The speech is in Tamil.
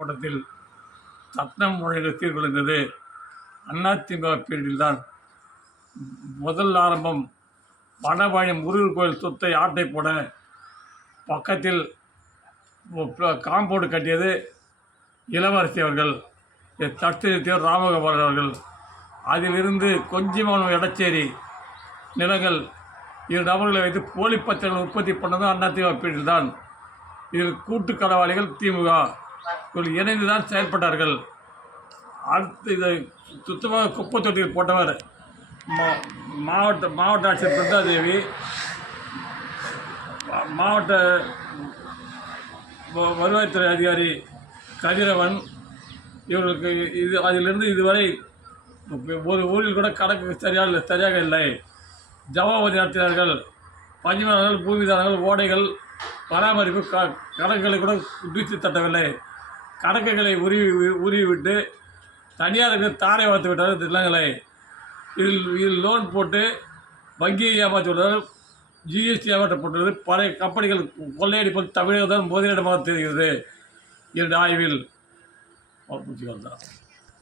மாவட்டத்தில் சட்டம் ஒழுங்கு சீர்குலைந்தது அதிமுக பீரியடில்தான். முதல் ஆரம்பம் வடபழனி முருகர் கோயில் சொத்தை ஆட்டை போட பக்கத்தில் காம்பவுண்டு கட்டியது இளவரசி அவர்கள், சட்டத்தீர் ராமகோபால் அவர்கள். அதிலிருந்து கொஞ்சமான இடச்சேரி நிலங்கள் இரு நபர்களை வைத்து போலி பத்திரங்கள் உற்பத்தி பண்ணதும் அதிமுக பீரியடில்தான். இதில் கூட்டு களவாளிகள் திமுக இவர்கள் இணைந்து தான் செயல்பட்டார்கள். அடுத்து இதை சுத்தமாக குப்பை தொட்டியில் போட்டவர் மாவட்ட ஆட்சியர் பிருந்தாதேவி, மாவட்ட வருவாய்த்துறை அதிகாரி கதிரவன். இவர்களுக்கு அதிலிருந்து இதுவரை ஒரு ஊரில் கூட கணக்கு சரியாக இல்லை. ஜமாபதி நடத்தினார்கள். பஞ்சுமரங்கள், பூமிதானங்கள், ஓடைகள் பராமரிப்பு கணக்குகளை கூட தூக்கி தட்டவில்லை. கணக்குகளை உருவிவிட்டு தனியாருக்கு தாரை வார்த்து விட்டார்கள் நிலங்களை. இதில் லோன் போட்டு வங்கியை ஏமாற்றி விட்டார்கள். ஜிஎஸ்டி ஏமாற்றப்பட்டுள்ளது. பழைய கம்பெனிகள் கொள்ளையடிப்பது தமிழகத்தான் முதலிடமாக தெரிகிறது. இரண்டு ஆய்வில்